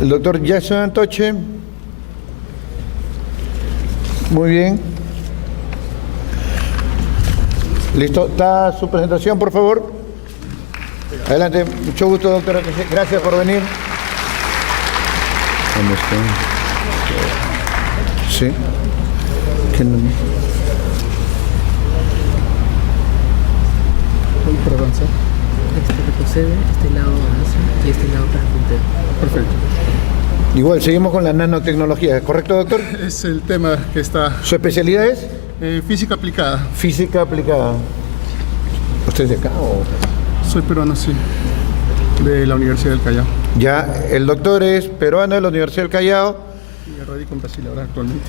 El doctor Jason Antoche. Muy bien. Listo. ¿Está su presentación, por favor? Adelante. Mucho gusto, doctora. Gracias por venir. ¿Dónde está? Sí. ¿Qué no? Por avanzar. Retrocede, este lado avanza y este lado para puntero. Perfecto. Igual, seguimos con la nanotecnología, ¿correcto, doctor? Es el tema que está... ¿Su especialidad es? Física aplicada. Física aplicada. ¿Usted es de acá o...? Soy peruano, sí, de la Universidad del Callao. Ya, el doctor es peruano de la Universidad del Callao. Y radico en Brasil ahora actualmente.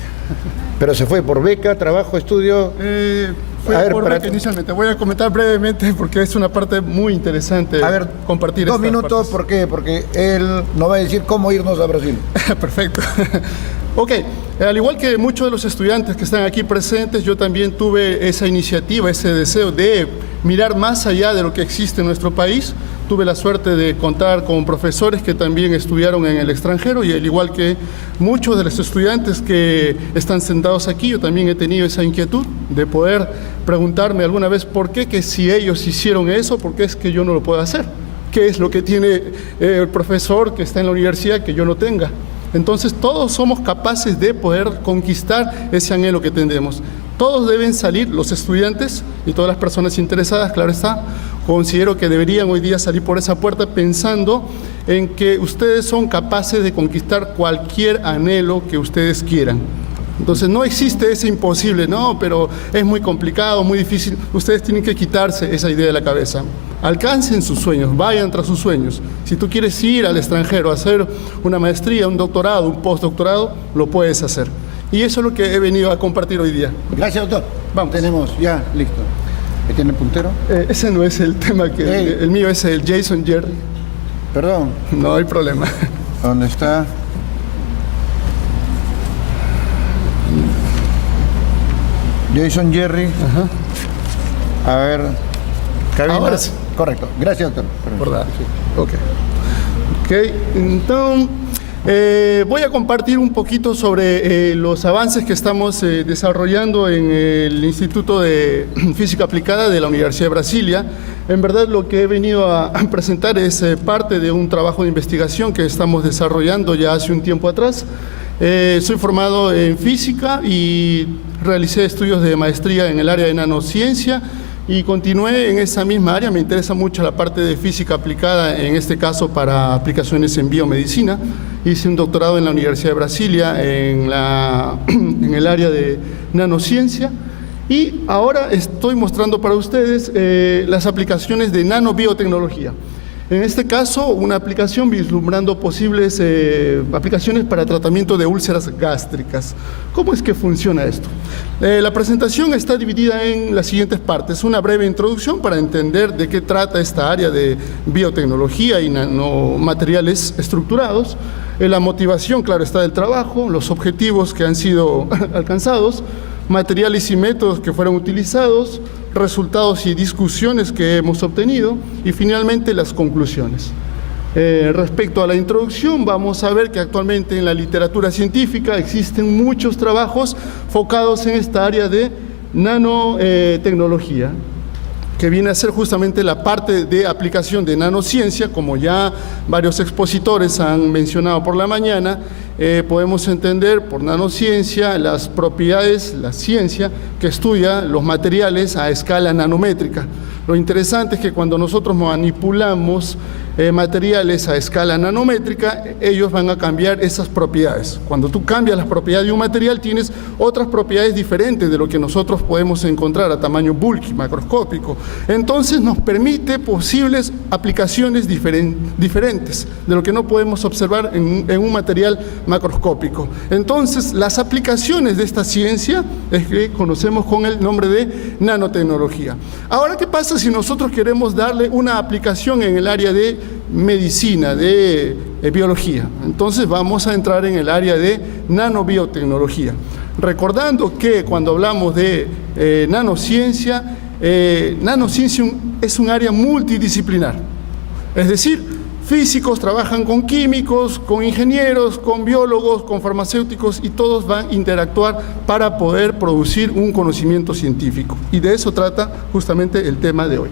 Pero se fue por beca, trabajo, estudio... Fue por beca inicialmente. Voy a comentar brevemente porque es una parte muy interesante. A ver, compartir 2 estas minutos, partes. ¿por qué? Porque él nos va a decir cómo irnos a Brasil. Perfecto. Ok, al igual que muchos de los estudiantes que están aquí presentes, yo también tuve esa iniciativa, ese deseo de mirar más allá de lo que existe en nuestro país. Tuve la suerte de contar con profesores que también estudiaron en el extranjero y al igual que muchos de los estudiantes que están sentados aquí, yo también he tenido esa inquietud de poder preguntarme alguna vez por qué, que si ellos hicieron eso, ¿por qué es que yo no lo puedo hacer? ¿Qué es lo que tiene el profesor que está en la universidad que yo no tenga? Entonces todos somos capaces de poder conquistar ese anhelo que tenemos. Todos deben salir, los estudiantes y todas las personas interesadas, claro está, considero que deberían hoy día salir por esa puerta pensando en que ustedes son capaces de conquistar cualquier anhelo que ustedes quieran. Entonces no existe ese imposible, no, pero es muy complicado, muy difícil. Ustedes tienen que quitarse esa idea de la cabeza. Alcancen sus sueños, vayan tras sus sueños. Si tú quieres ir al extranjero a hacer una maestría, un doctorado, un postdoctorado, lo puedes hacer. Y eso es lo que he venido a compartir hoy día. Gracias, doctor. Vamos. Tenemos ya, listo. ¿Qué tiene el puntero? Ese no es el tema que... Hey. El mío es el Jason Jerry. Perdón, No hay problema. ¿dónde está? Jason Jerry. Ajá. A ver. Cabina. Ahora sí. Correcto. Gracias, doctor. Por dar. Ok. Ok, entonces voy a compartir un poquito sobre los avances que estamos desarrollando en el Instituto de Física Aplicada de la Universidad de Brasilia. En verdad lo que he venido a presentar es parte de un trabajo de investigación que estamos desarrollando ya hace un tiempo atrás. Soy formado en física y realicé estudios de maestría en el área de nanociencia y continué en esa misma área. Me interesa mucho la parte de física aplicada, en este caso para aplicaciones en biomedicina. Hice un doctorado en la Universidad de Brasilia en el área de nanociencia y ahora estoy mostrando para ustedes las aplicaciones de nanobiotecnología. En este caso, una aplicación vislumbrando posibles aplicaciones para tratamiento de úlceras gástricas. ¿Cómo es que funciona esto? La presentación está dividida en las siguientes partes. Una breve introducción para entender de qué trata esta área de biotecnología y nanomateriales estructurados. La motivación, claro, está del trabajo, los objetivos que han sido alcanzados, materiales y métodos que fueron utilizados, resultados y discusiones que hemos obtenido y finalmente las conclusiones. Respecto a la introducción, vamos a ver que actualmente en la literatura científica existen muchos trabajos focados en esta área de nanotecnología, que viene a ser justamente la parte de aplicación de nanociencia, como ya varios expositores han mencionado por la mañana. Podemos entender por nanociencia las propiedades, la ciencia que estudia los materiales a escala nanométrica. Lo interesante es que cuando nosotros manipulamos materiales a escala nanométrica, ellos van a cambiar esas propiedades. Cuando tú cambias las propiedades de un material, tienes otras propiedades diferentes de lo que nosotros podemos encontrar a tamaño bulky, macroscópico. Entonces nos permite posibles aplicaciones diferentes de lo que no podemos observar en un material macroscópico. Entonces las aplicaciones de esta ciencia es que conocemos con el nombre de nanotecnología. Ahora, ¿qué pasa si nosotros queremos darle una aplicación en el área de medicina, de biología? Entonces vamos a entrar en el área de nanobiotecnología. Recordando que cuando hablamos de nanociencia, nanociencia es un área multidisciplinar. Es decir, físicos trabajan con químicos, con ingenieros, con biólogos, con farmacéuticos, y todos van a interactuar para poder producir un conocimiento científico. Y de eso trata justamente el tema de hoy.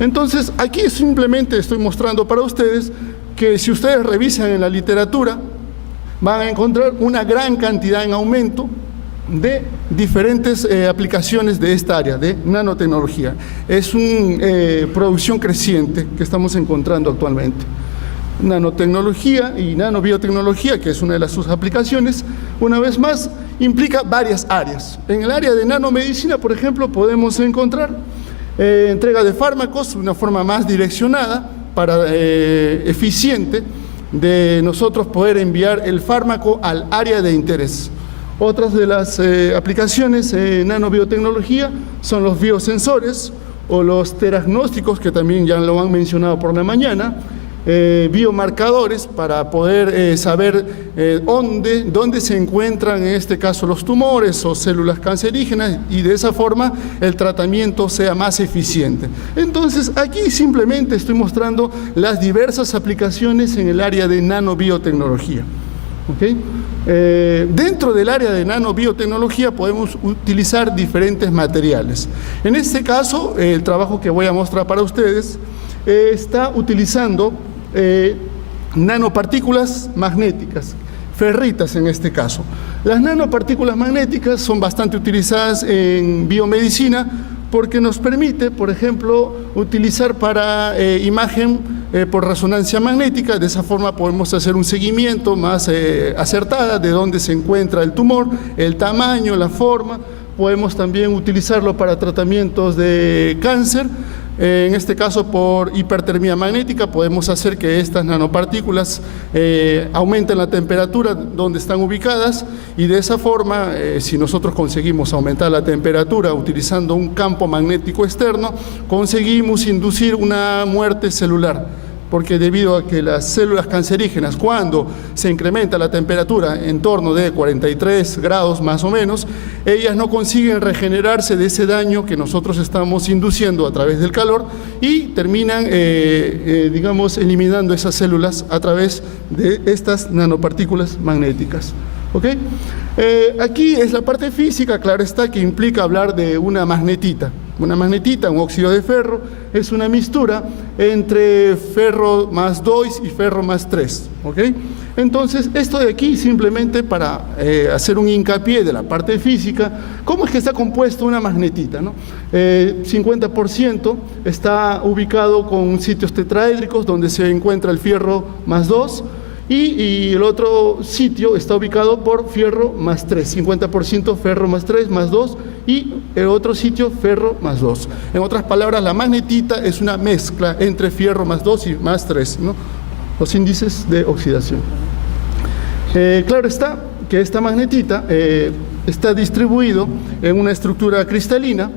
Entonces, aquí simplemente estoy mostrando para ustedes que si ustedes revisan en la literatura, van a encontrar una gran cantidad en aumento de diferentes aplicaciones de esta área, de nanotecnología. Es una producción creciente que estamos encontrando actualmente. Nanotecnología y nanobiotecnología, que es una de sus aplicaciones, una vez más, implica varias áreas. En el área de nanomedicina, por ejemplo, podemos encontrar entrega de fármacos, una forma más direccionada, eficiente, de nosotros poder enviar el fármaco al área de interés. Otras de las aplicaciones en nanobiotecnología son los biosensores o los teragnósticos, que también ya lo han mencionado por la mañana, biomarcadores para poder saber dónde se encuentran en este caso los tumores o células cancerígenas, y de esa forma el tratamiento sea más eficiente. Entonces aquí simplemente estoy mostrando las diversas aplicaciones en el área de nanobiotecnología. ¿Okay? Dentro del área de nanobiotecnología podemos utilizar diferentes materiales. En este caso, el trabajo que voy a mostrar para ustedes está utilizando nanopartículas magnéticas, ferritas en este caso. Las nanopartículas magnéticas son bastante utilizadas en biomedicina porque nos permite, por ejemplo, utilizar para imagen por resonancia magnética. De esa forma podemos hacer un seguimiento más acertada de dónde se encuentra el tumor, el tamaño, la forma. Podemos también utilizarlo para tratamientos de cáncer. En este caso, por hipertermia magnética, podemos hacer que estas nanopartículas aumenten la temperatura donde están ubicadas, y de esa forma, si nosotros conseguimos aumentar la temperatura utilizando un campo magnético externo, conseguimos inducir una muerte celular. Porque debido a que las células cancerígenas, cuando se incrementa la temperatura en torno de 43 grados más o menos, ellas no consiguen regenerarse de ese daño que nosotros estamos induciendo a través del calor, y terminan, digamos, eliminando esas células a través de estas nanopartículas magnéticas. ¿Ok? Aquí es la parte física, claro está, que implica hablar de una magnetita. Una magnetita, un óxido de ferro, es una mixtura entre ferro más 2 y ferro más 3. ¿Ok? Entonces, esto de aquí simplemente para hacer un hincapié de la parte física, ¿cómo es que está compuesto una magnetita, ¿no? 50% está ubicado con sitios tetraédricos donde se encuentra el fierro más 2, y el otro sitio está ubicado por fierro más 3, 50% ferro más 3 más 2, y el otro sitio ferro más 2. En otras palabras, la magnetita es una mezcla entre fierro más 2 y más 3, ¿no? Los índices de oxidación. Claro está que esta magnetita está distribuido en una estructura cristalina,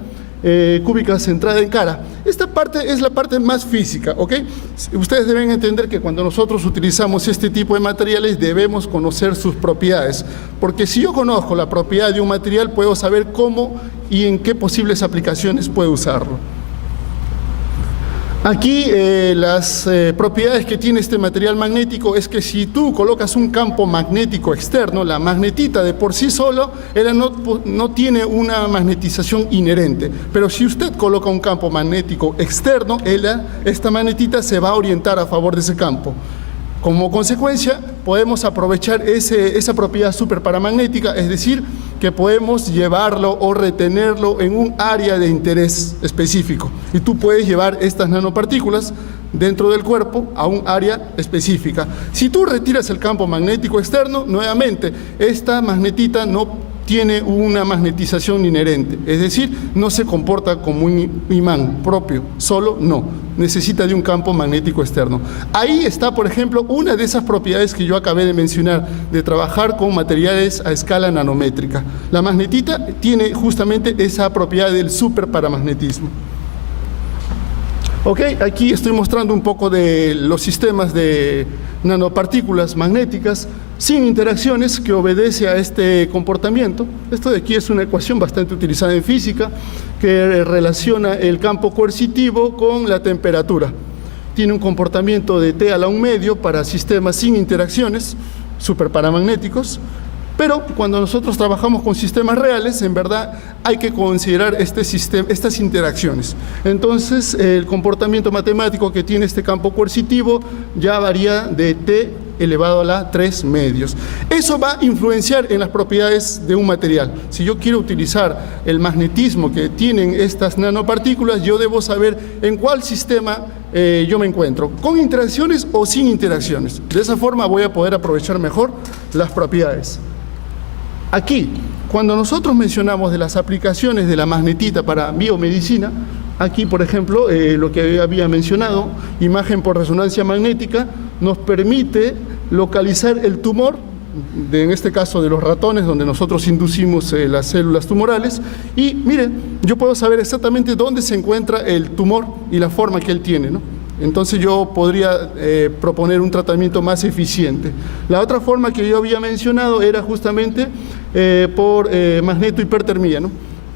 cúbica centrada en cara. Esta parte es la parte más física, ¿ok? Ustedes deben entender que cuando nosotros utilizamos este tipo de materiales debemos conocer sus propiedades, porque si yo conozco la propiedad de un material, puedo saber cómo y en qué posibles aplicaciones puedo usarlo. Aquí las propiedades que tiene este material magnético es que si tú colocas un campo magnético externo, la magnetita de por sí solo, ella no tiene una magnetización inherente, pero si usted coloca un campo magnético externo, esta magnetita se va a orientar a favor de ese campo. Como consecuencia, podemos aprovechar esa propiedad superparamagnética, es decir, que podemos llevarlo o retenerlo en un área de interés específico. Y tú puedes llevar estas nanopartículas dentro del cuerpo a un área específica. Si tú retiras el campo magnético externo, nuevamente, esta magnetita no tiene una magnetización inherente, es decir, no se comporta como un imán propio, solo no, necesita de un campo magnético externo. Ahí está, por ejemplo, una de esas propiedades que yo acabé de mencionar, de trabajar con materiales a escala nanométrica. La magnetita tiene justamente esa propiedad del superparamagnetismo. Ok, aquí estoy mostrando un poco de los sistemas de nanopartículas magnéticas sin interacciones que obedece a este comportamiento. Esto de aquí es una ecuación bastante utilizada en física que relaciona el campo coercitivo con la temperatura. tiene un comportamiento de T a la 1/2 para sistemas sin interacciones, superparamagnéticos, pero cuando nosotros trabajamos con sistemas reales, en verdad hay que considerar estas interacciones. Entonces, el comportamiento matemático que tiene este campo coercitivo ya varía de T elevado a la 3/2. Eso va a influenciar en las propiedades de un material. Si yo quiero utilizar el magnetismo que tienen estas nanopartículas, yo debo saber en cuál sistema yo me encuentro, con interacciones o sin interacciones. De esa forma voy a poder aprovechar mejor las propiedades. Aquí, cuando nosotros mencionamos de las aplicaciones de la magnetita para biomedicina, aquí, por ejemplo, lo que había mencionado, imagen por resonancia magnética, nos permite localizar el tumor, en este caso de los ratones, donde nosotros inducimos las células tumorales, y mire, yo puedo saber exactamente dónde se encuentra el tumor y la forma que él tiene, ¿no? Entonces yo podría proponer un tratamiento más eficiente. La otra forma que yo había mencionado era justamente por magnetohipertermia, ¿no?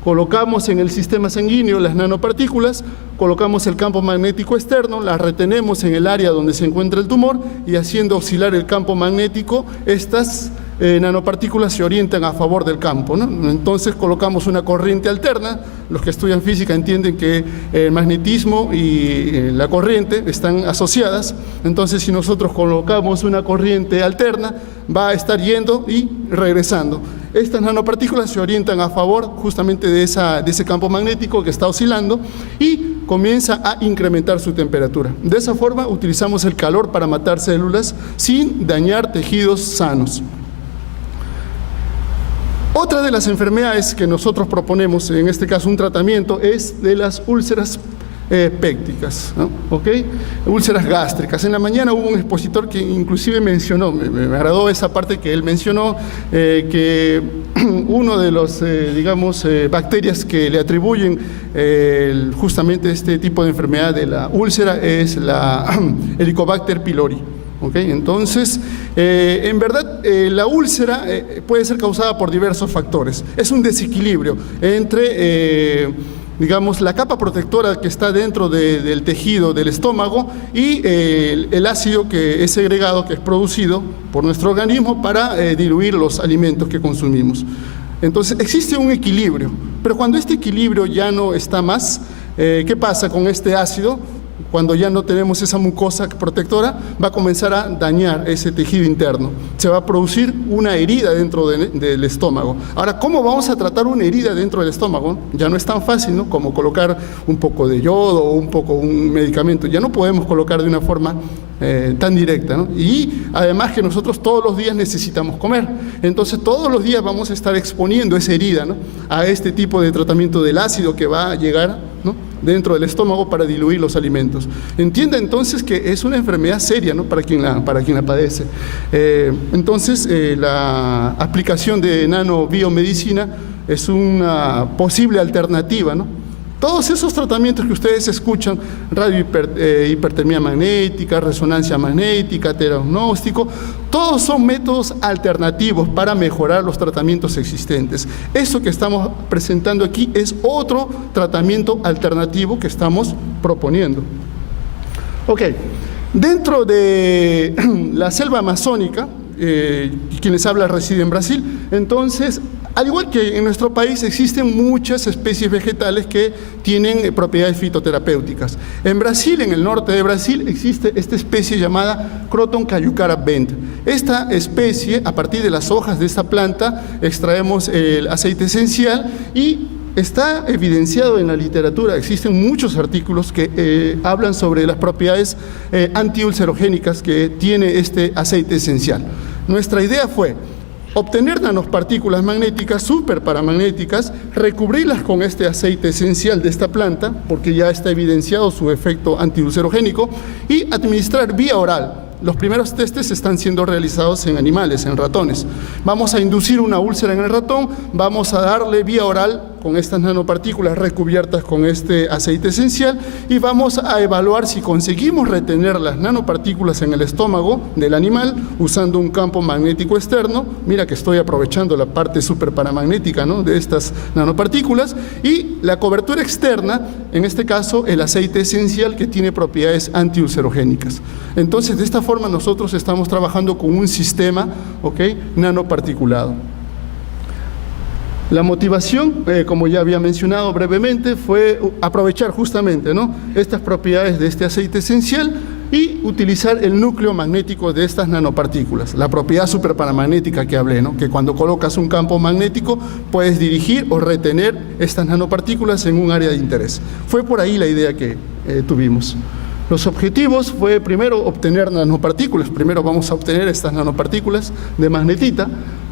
Colocamos en el sistema sanguíneo las nanopartículas, colocamos el campo magnético externo, las retenemos en el área donde se encuentra el tumor y haciendo oscilar el campo magnético, estas nanopartículas se orientan a favor del campo, ¿no? Entonces colocamos una corriente alterna. Los que estudian física entienden que el magnetismo y la corriente están asociadas. Entonces, si nosotros colocamos una corriente alterna, va a estar yendo y regresando. Estas nanopartículas se orientan a favor justamente de ese campo magnético que está oscilando y comienza a incrementar su temperatura. De esa forma utilizamos el calor para matar células sin dañar tejidos sanos. Otra de las enfermedades que nosotros proponemos, en este caso un tratamiento, es de las úlceras pépticas, ¿no? ¿Ok? Úlceras gástricas. En la mañana hubo un expositor que inclusive mencionó, me agradó esa parte que él mencionó, que uno de los, bacterias que le atribuyen justamente este tipo de enfermedad de la úlcera es la Helicobacter pylori. ¿Okay? Entonces, en verdad, la úlcera puede ser causada por diversos factores. Es un desequilibrio entre, la capa protectora que está dentro del tejido del estómago y el ácido que es segregado, que es producido por nuestro organismo para diluir los alimentos que consumimos. Entonces, existe un equilibrio, pero cuando este equilibrio ya no está más, ¿qué pasa con este ácido? Cuando ya no tenemos esa mucosa protectora, va a comenzar a dañar ese tejido interno. Se va a producir una herida dentro del estómago. Ahora, ¿cómo vamos a tratar una herida dentro del estómago? Ya no es tan fácil, ¿no? Como colocar un poco de yodo o un medicamento. Ya no podemos colocar de una forma tan directa, ¿no? Y además que nosotros todos los días necesitamos comer. Entonces, todos los días vamos a estar exponiendo esa herida, ¿no? A este tipo de tratamiento del ácido que va a llegar, ¿no? Dentro del estómago para diluir los alimentos. Entienda entonces que es una enfermedad seria, ¿no? para quien la padece. Entonces, la aplicación de nanobiomedicina es una posible alternativa, ¿no? Todos esos tratamientos que ustedes escuchan, hipertermia magnética, resonancia magnética, terapnóstico, todos son métodos alternativos para mejorar los tratamientos existentes. Eso que estamos presentando aquí es otro tratamiento alternativo que estamos proponiendo. Ok, dentro de la selva amazónica, quien les habla reside en Brasil, entonces, al igual que en nuestro país, existen muchas especies vegetales que tienen propiedades fitoterapéuticas. En Brasil, en el norte de Brasil, existe esta especie llamada Croton cayucara bent. Esta especie, a partir de las hojas de esta planta, extraemos el aceite esencial y está evidenciado en la literatura. Existen muchos artículos que hablan sobre las propiedades antiulcerogénicas que tiene este aceite esencial. Nuestra idea fue obtener nanopartículas magnéticas superparamagnéticas, recubrirlas con este aceite esencial de esta planta, porque ya está evidenciado su efecto antiulcerogénico, y administrar vía oral. Los primeros testes están siendo realizados en animales, en ratones. Vamos a inducir una úlcera en el ratón, vamos a darle vía oral con estas nanopartículas recubiertas con este aceite esencial y vamos a evaluar si conseguimos retener las nanopartículas en el estómago del animal usando un campo magnético externo. Mira que estoy aprovechando la parte superparamagnética, ¿no?, de estas nanopartículas, y la cobertura externa, en este caso el aceite esencial, que tiene propiedades antiulcerogénicas. Entonces, de esta forma nosotros estamos trabajando con un sistema, ¿ok?, nanoparticulado. La motivación, como ya había mencionado brevemente, fue aprovechar justamente, ¿no?, estas propiedades de este aceite esencial y utilizar el núcleo magnético de estas nanopartículas, la propiedad superparamagnética que hablé, ¿no?, que cuando colocas un campo magnético puedes dirigir o retener estas nanopartículas en un área de interés. Fue por ahí la idea que tuvimos. Los objetivos fue primero obtener nanopartículas. Primero vamos a obtener estas nanopartículas de magnetita,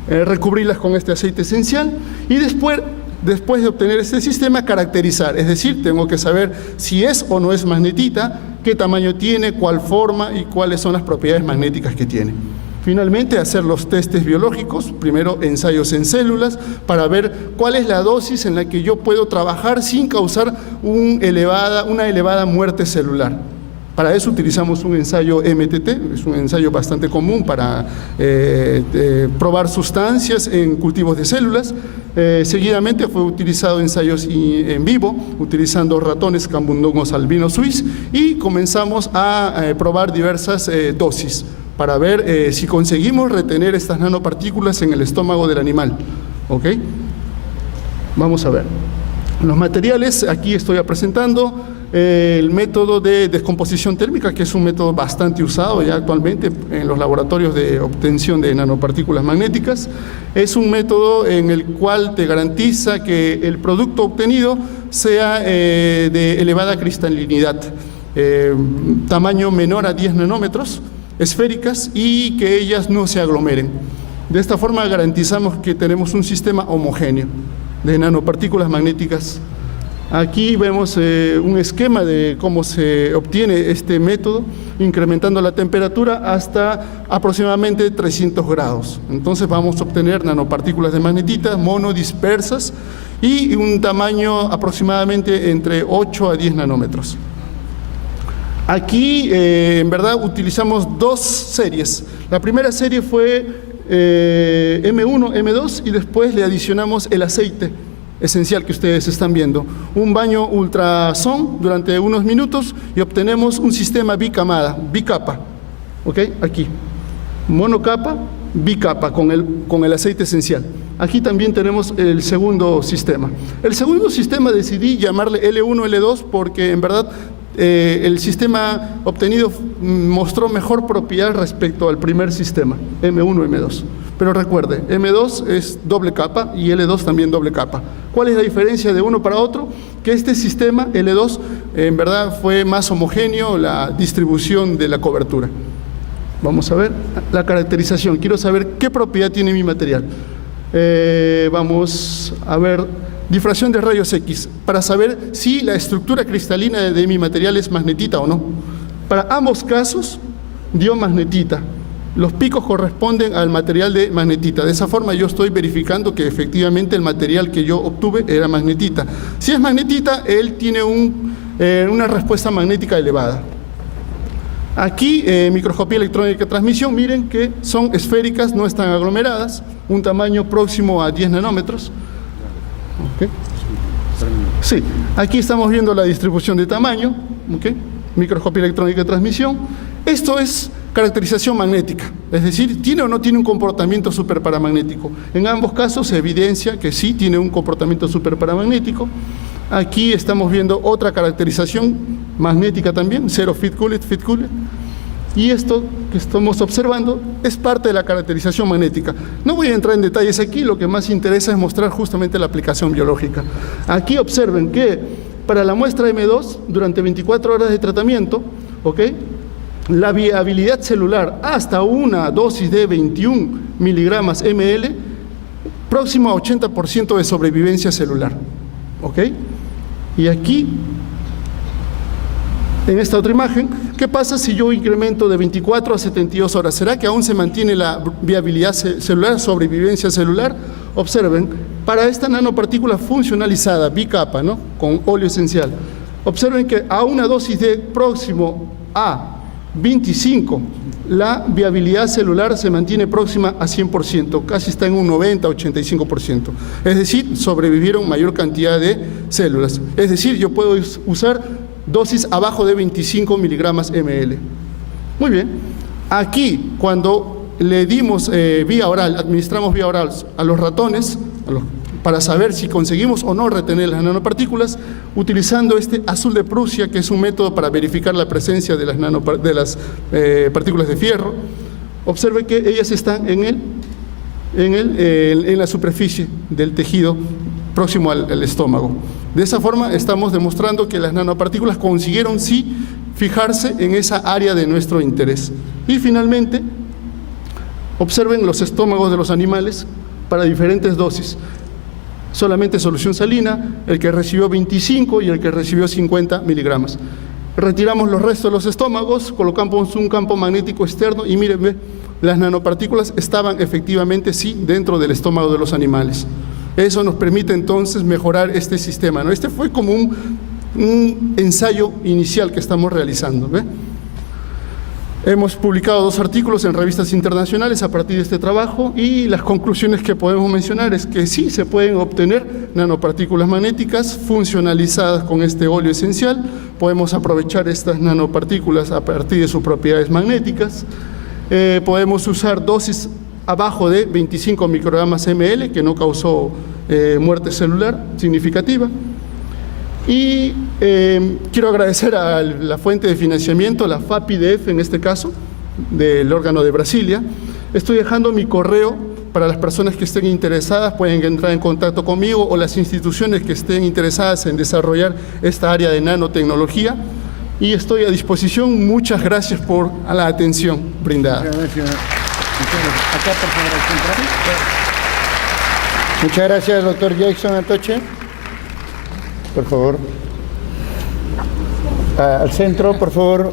recubrirlas con este aceite esencial y después de obtener este sistema, caracterizar. Es decir, tengo que saber si es o no es magnetita, qué tamaño tiene, cuál forma y cuáles son las propiedades magnéticas que tiene. Finalmente, hacer los testes biológicos, primero ensayos en células, para ver cuál es la dosis en la que yo puedo trabajar sin causar una elevada muerte celular. Para eso utilizamos un ensayo MTT, es un ensayo bastante común para probar sustancias en cultivos de células. Seguidamente fue utilizado ensayos en vivo, utilizando ratones camundongos albinos suiz, y comenzamos a probar diversas dosis para ver si conseguimos retener estas nanopartículas en el estómago del animal. ¿Ok? Vamos a ver. Los materiales, aquí estoy presentando el método de descomposición térmica, que es un método bastante usado ya actualmente en los laboratorios de obtención de nanopartículas magnéticas. Es un método en el cual te garantiza que el producto obtenido sea de elevada cristalinidad, tamaño menor a 10 nanómetros, esféricas, y que ellas no se aglomeren. De esta forma garantizamos que tenemos un sistema homogéneo de nanopartículas magnéticas. Aquí vemos un esquema de cómo se obtiene este método, incrementando la temperatura hasta aproximadamente 300 grados. Entonces vamos a obtener nanopartículas de magnetita monodispersas y un tamaño aproximadamente entre 8 a 10 nanómetros. Aquí, en verdad, utilizamos dos series. La primera serie fue M1, M2, y después le adicionamos el aceite esencial que ustedes están viendo. Un baño ultrasón durante unos minutos y obtenemos un sistema bicapa. ¿Ok? Aquí. Monocapa, bicapa con el aceite esencial. Aquí también tenemos el segundo sistema. El segundo sistema decidí llamarle L1, L2 porque en verdad el sistema obtenido mostró mejor propiedad respecto al primer sistema, M1, M2. Pero recuerde, M2 es doble capa y L2 también doble capa. ¿Cuál es la diferencia de uno para otro? Que este sistema, L2, en verdad fue más homogéneo la distribución de la cobertura. Vamos a ver la caracterización. Quiero saber qué propiedad tiene mi material. Vamos a ver difracción de rayos X para saber si la estructura cristalina de mi material es magnetita o no. Para ambos casos dio magnetita. Los picos corresponden al material de magnetita. De esa forma yo estoy verificando que efectivamente el material que yo obtuve era magnetita. Si es magnetita, él tiene una respuesta magnética elevada. Aquí, microscopía electrónica de transmisión, miren que son esféricas, no están aglomeradas, un tamaño próximo a 10 nanómetros. ¿Okay? Sí, aquí estamos viendo la distribución de tamaño, ¿okay? Microscopía electrónica de transmisión. Esto es caracterización magnética, es decir, ¿tiene o no tiene un comportamiento superparamagnético? En ambos casos se evidencia que sí tiene un comportamiento superparamagnético. Aquí estamos viendo otra caracterización magnética también, zero fit cooled. Y esto que estamos observando es parte de la caracterización magnética. No voy a entrar en detalles aquí, lo que más interesa es mostrar justamente la aplicación biológica. Aquí observen que para la muestra M2, durante 24 horas de tratamiento, ¿ok?, la viabilidad celular hasta una dosis de 21 miligramos ml, próximo a 80% de sobrevivencia celular. ¿Ok? Y aquí, en esta otra imagen, ¿qué ¿Qué pasa si yo incremento de 24 a 72 horas? ¿Será que aún se mantiene la viabilidad celular, sobrevivencia celular? Observen, para esta nanopartícula funcionalizada, bicapa, ¿no?, con óleo esencial, observen que a una dosis de próximo a 25, la viabilidad celular se mantiene próxima a 100%, casi está en un 90-85%. Es decir, sobrevivieron mayor cantidad de células. Es decir, yo puedo usar dosis abajo de 25 miligramos ml. Muy bien. Aquí, cuando le dimos vía oral, administramos vía oral a los ratones, para saber si conseguimos o no retener las nanopartículas, utilizando este azul de Prusia, que es un método para verificar la presencia de las partículas de fierro. Observe que ellas están en la superficie del tejido próximo al estómago. De esa forma estamos demostrando que las nanopartículas consiguieron sí fijarse en esa área de nuestro interés. Y finalmente, observen los estómagos de los animales para diferentes dosis. Solamente solución salina, el que recibió 25 y el que recibió 50 miligramos. Retiramos los restos de los estómagos, colocamos un campo magnético externo y miren, las nanopartículas estaban efectivamente sí dentro del estómago de los animales. Eso nos permite entonces mejorar este sistema, ¿no? Este fue como un ensayo inicial que estamos realizando, ¿ve? Hemos publicado 2 artículos en revistas internacionales a partir de este trabajo y las conclusiones que podemos mencionar es que sí se pueden obtener nanopartículas magnéticas funcionalizadas con este óleo esencial. Podemos aprovechar estas nanopartículas a partir de sus propiedades magnéticas. Podemos usar dosis abajo de 25 microgramos ml, que no causó muerte celular significativa. Y quiero agradecer a la fuente de financiamiento, la FAPIDF en este caso, del órgano de Brasilia. Estoy dejando mi correo para las personas que estén interesadas, pueden entrar en contacto conmigo, o las instituciones que estén interesadas en desarrollar esta área de nanotecnología. Y estoy a disposición. Muchas gracias por la atención brindada. Muchas gracias. Acá, por favor, al centro. Muchas gracias, doctor Jackson Atoche. Por favor. Al centro, por favor.